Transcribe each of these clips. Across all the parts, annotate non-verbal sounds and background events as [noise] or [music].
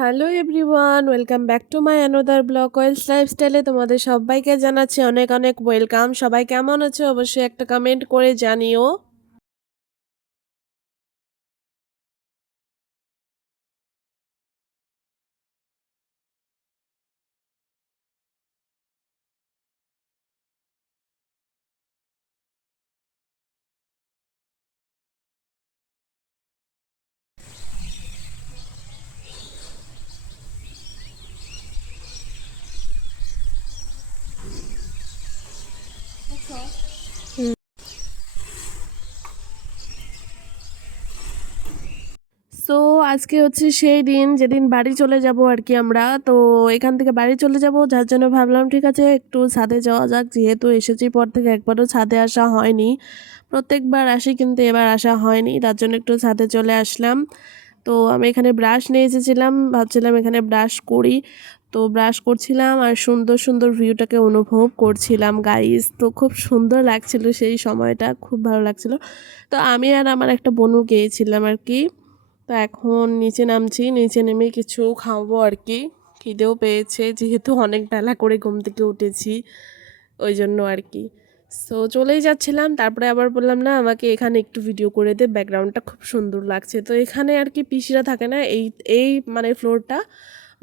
Hello everyone, welcome back to my another blog, Wells লাইফস্টাইলে তোমাদের সবাইকে জানাচ্ছি অনেক অনেক ওয়েলকাম। সবাই কেমন আছো? অবশ্যই একটা কমেন্ট করে জানিও সো আজকে হচ্ছে সেই দিন যেদিন বাড়ি চলে যাব আর কি আমরা, তো এখান থেকে বাড়ি চলে যাব। যার জন্য ভাবলাম, ঠিক আছে, একটু ছাদে যাওয়া যাক। যেহেতু এসেছি পর থেকে একবারও ছাদে আসা হয়নি। প্রত্যেকবার আসি কিন্তু এবার আসা হয়নি, তার জন্য একটু ছাদে চলে আসলাম। তো আমি এখানে ব্রাশ নিয়ে এসেছিলাম, ভাবছিলাম এখানে ব্রাশ করি। তো ব্রাশ করছিলাম আর সুন্দর সুন্দর ভিউটাকে অনুভব করছিলাম গাইস তো খুব সুন্দর লাগছিল সেই সময়টা, খুব ভালো লাগছিল। তো আমি আর আমার একটা বনু গিয়েছিলাম আর কি। তো এখন নিচে নামছি, নিচে নেমে কিছু খাওয়াবো আর কি। খিদেও পেয়েছে, যেহেতু অনেক বেলা করে ঘুম থেকে উঠেছি, ওই জন্য আর কি। সো চলেই যাচ্ছিলাম, তারপরে আবার বললাম, না, আমাকে এখানে একটু ভিডিও করে দে ব্যাকগ্রাউন্ডটা খুব সুন্দর লাগছে। তো এখানে আর কি পিসিরা থাকে না, এই এই মানে ফ্লোরটা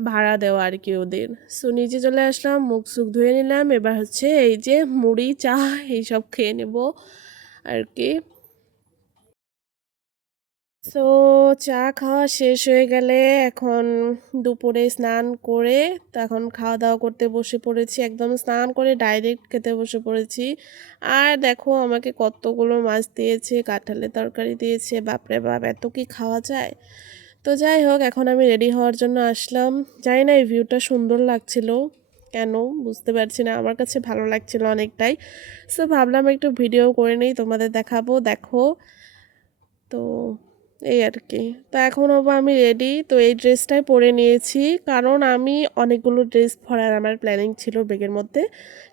ভাড়া দেওয়া আর কি ওদের। সো নিচে চলে আসলাম, মুখ সুখ ধুয়ে নিলাম, এবার হচ্ছে এই যে মুড়ি, চা, এইসব খেয়ে নেব আর কি। সো চা খাওয়া শেষ হয়ে গেলে এখন দুপুরে স্নান করে তো এখন খাওয়া দাওয়া করতে বসে পড়েছি। একদম স্নান করে ডাইরেক্ট খেতে বসে পড়েছি। আর দেখো আমাকে কতগুলো মাছ দিয়েছে, কাঁঠালের তরকারি দিয়েছে, বাপরে বাপ, এত কি খাওয়া যায়? তো যাই হোক, এখন আমি রেডি হওয়ার জন্য আসলাম। জানি না এই ভিউটা সুন্দর লাগছিল কেন, বুঝতে পারছি না। আমার কাছে ভালো লাগছিল অনেকটাই। সো ভাবলাম একটু ভিডিও করে নেই, তোমাদের দেখাবো, দেখো। তো এই আর কি। তো এখন হব আমি রেডি তো এই ড্রেসটাই পরে নিয়েছি। কারণ আমি অনেকগুলো ড্রেস ভরার আমার প্ল্যানিং ছিল বেগের মধ্যে।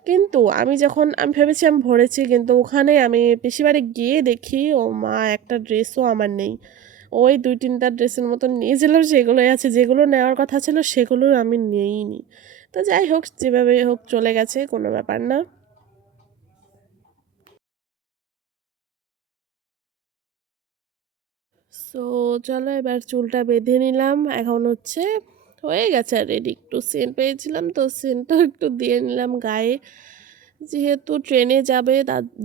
কিন্তু আমি যখন, আমি ভেবেছি আমি ভরেছি, কিন্তু ওখানে আমি বেশিবারে গিয়ে দেখি, ও মা, একটা ড্রেসও আমার নেই। ওই দুই তিনটা ড্রেসের মতন নিয়েছিলাম সেগুলোই আছে, যেগুলো নেওয়ার কথা ছিল সেগুলো আমি নেইনি তো যাই হোক যেভাবে হোক, চলে গেছে, কোনো ব্যাপার না। সো চলো এবার চুলটা বেঁধে নিলাম। এখন হচ্ছে হয়ে গেছে আর রেডি একটু সেন্ট পেয়েছিলাম তো সেন্টটাও একটু দিয়ে নিলাম গায়ে। যেহেতু ট্রেনে যাবে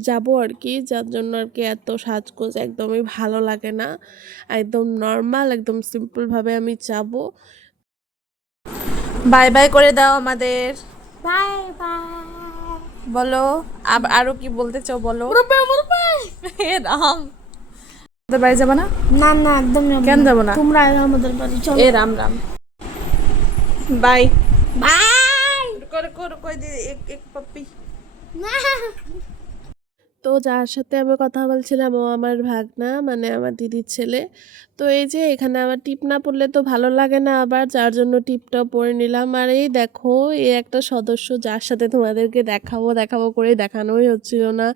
যাব আর কি যার জন্য আর কি এত সাজগোজ একদমই ভালো লাগে না। একদম নর্মাল একদম সিম্পলভাবে আমি যাব। বাই বাই করে দাও আমাদের। বাই বাই বলো আরও কি বলতে চাও বলো? [laughs] রাম। তোদের বাড়ি যাব না? না না একদম কেন না। যাব না? তোমরা আমাদের বাড়ি চলো। এ রাম রাম। বাই। বাই। করে করে কই দি এক এক পাপ্পি। তো যার সাথে আমি কথা বলছিলাম, ও আমার ভাগনা মানে আমার দিদির ছেলে। তো এই যে এখানে আমার টিপ না পড়লে তো ভালো লাগে না আবার, যার জন্য টিপটাও পরে নিলাম। আর এই দেখো এই একটা সদস্য যার সাথে তোমাদেরকে দেখাবো দেখাবো করে দেখানোই হচ্ছিল না,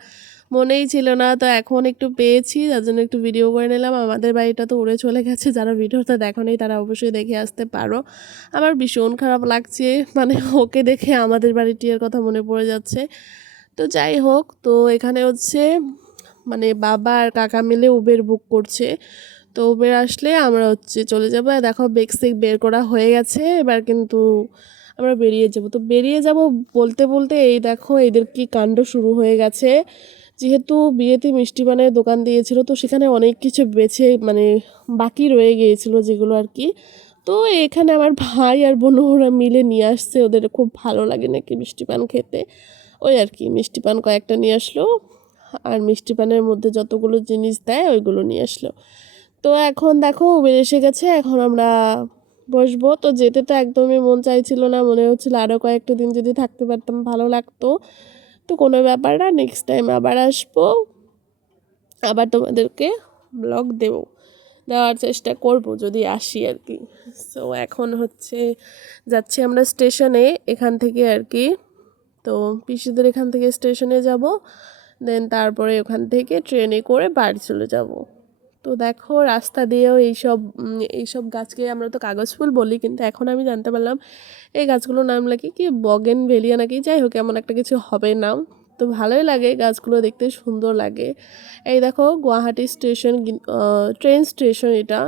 মনেই ছিল না। তো এখন একটু পেয়েছি, যার জন্য একটু ভিডিও করে নিলাম। আমাদের বাড়িটা তো উড়ে চলে গেছে, যারা ভিডিওটা দেখো নেই তারা অবশ্যই দেখে আসতে পারো। আমার ভীষণ খারাপ লাগছে মানে ওকে দেখে আমাদের বাড়িটির কথা মনে পড়ে যাচ্ছে। তো যাই হোক, তো এখানে হচ্ছে মানে বাবা আর কাকা মিলে উবের বুক করছে। তো উবের আসলে আমরা হচ্ছে চলে যাব। দেখো বেগ সেগ বের করা হয়ে গেছে। এবার কিন্তু আমরা বেরিয়ে যাব। তো বেরিয়ে যাব বলতে বলতে এই দেখো এদের কি কাণ্ড শুরু হয়ে গেছে। যেহেতু বিয়েতে মিষ্টি পানের দোকান দিয়েছিল, তো সেখানে অনেক কিছু বেছে মানে বাকি রয়ে গিয়েছিল যেগুলো আর কি। তো এখানে আমার ভাই আর বোন, ওরা মিলে নিয়ে আসছে। ওদের খুব ভালো লাগে নাকি মিষ্টি পান খেতে। ওই আর কি, মিষ্টি পান কয়েকটা নিয়ে আসলো। আর মিষ্টি পানের মধ্যে যতগুলো জিনিস দেয়, ওইগুলো নিয়ে আসলো। তো এখন দেখো, উবের এসে গেছে। এখন আমরা বসবো। তো যেতে তো একদমই মন চাইছিল না। মনে হচ্ছিল আরও কয়েকটা দিন যদি থাকতে পারতাম, ভালো লাগতো। তো কোনো ব্যাপার না নেক্সট টাইম আবার আসব। আবার তোমাদেরকে ব্লগ দেবো। দেওয়ার চেষ্টা করব যদি আসি আর কি। সো এখন হচ্ছে যাচ্ছি আমরা স্টেশনে এখান থেকে আর কি। তো পিসিদের এখান থেকে স্টেশনে যাব দেন তারপরে ওখান থেকে ট্রেনে করে বাড়ি চলে যাব। তো দেখো রাস্তা দিয়েও এইসব এইসব গাছকে আমরা তো কাগজ ফুল বলি, কিন্তু এখন আমি জানতে পারলাম এই গাছগুলোর নাম নাকি কি বগেন ভেলিয়া নাকি? যাই হোক, এমন একটা কিছু হবে নাম। তো ভালোই লাগে গাছগুলো দেখতে, সুন্দর লাগে। এই দেখো গুয়াহাটি স্টেশন ট্রেন স্টেশন এটা।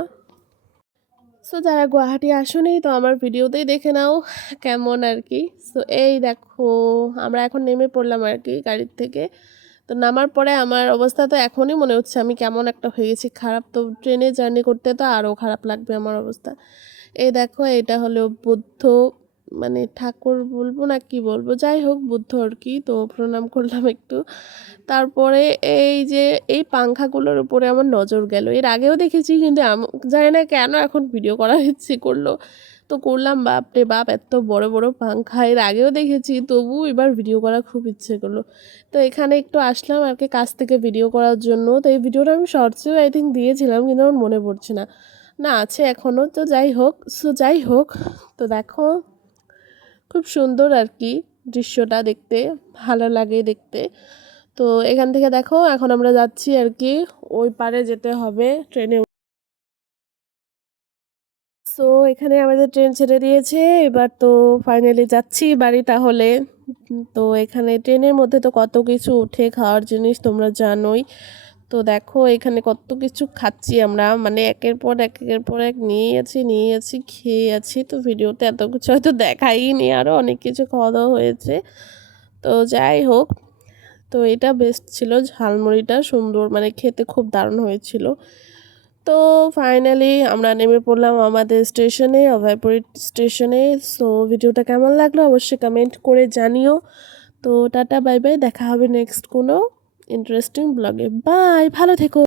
সো যারা গুয়াহাটি আসুনি, তো আমার ভিডিওতেই দেখে নাও কেমন আর কি। সো এই দেখো, আমরা এখন নেমে পড়লাম আর কি গাড়ির থেকে। তো নামার পরে আমার অবস্থা তো এখনই মনে হচ্ছে আমি কেমন একটা হয়ে গেছি, খারাপ। তো ট্রেনে জার্নি করতে তো আরও খারাপ লাগবে আমার অবস্থা। এই দেখো, এটা হলো বুদ্ধ মানে ঠাকুর বলব না কি বলব, যাই হোক বুদ্ধ আর কি, তো প্রণাম করলাম একটু। তারপরে এই যে, এই পাংখাগুলোর উপরে আমার নজর গেল। এর আগেও দেখেছি, কিন্তু জানি না কেন এখন ভিডিও করার ইচ্ছে করল। তো করলাম বাপ রে বাপ, এত বড় বড় পাংখা, এর আগেও দেখেছি তবু এবার ভিডিও করা খুব ইচ্ছে করল। তো এখানে একটু আসলাম আর কি কাছ থেকে ভিডিও করার জন্য। তো এই ভিডিওটা আমি শর্টসেও আই থিঙ্ক দিয়েছিলাম, কিন্তু আমার মনে পড়ছে না। না, আছে এখনও তো যাই হোক, সো যাই হোক, তো দেখো। খুব সুন্দর আর কি দৃশ্যটা দেখতে, ভালো লাগে দেখতে। তো এখান থেকে দেখো, এখন আমরা যাচ্ছি আর কি ওই পারে যেতে হবে ট্রেনে সো এখানে আমাদের ট্রেন ছেড়ে দিয়েছে, এবার তো ফাইনালি যাচ্ছি বাড়ি তাহলে। তো এখানে ট্রেনের মধ্যে তো কত কিছু, উঠে খাওয়ার জিনিস তোমরা জানোই। তো দেখো, এখানে কত কিছু খাচ্ছি আমরা। মানে একের পর এক, একের পর এক নিয়ে আছি নিয়ে আছি খেয়ে আছি। তো ভিডিওতে এত কিছু হয়তো দেখাইনি আরও অনেক কিছু খাওয়া দাওয়া হয়েছে। তো যাই হোক, তো এটা বেস্ট ছিল ঝালমুড়িটা, সুন্দর মানে খেতে খুব দারুণ হয়েছিল। তো ফাইনালি আমরা নেমে পড়লাম আমাদের স্টেশনে অভয়পুরী স্টেশনে সো ভিডিওটা কেমন লাগল অবশ্যই কমেন্ট করে জানিও। তো টাটা বাই বাই দেখা হবে নেক্সট কোনো ইন্টারেস্টিং ব্লগে বাই ভালো থেকো।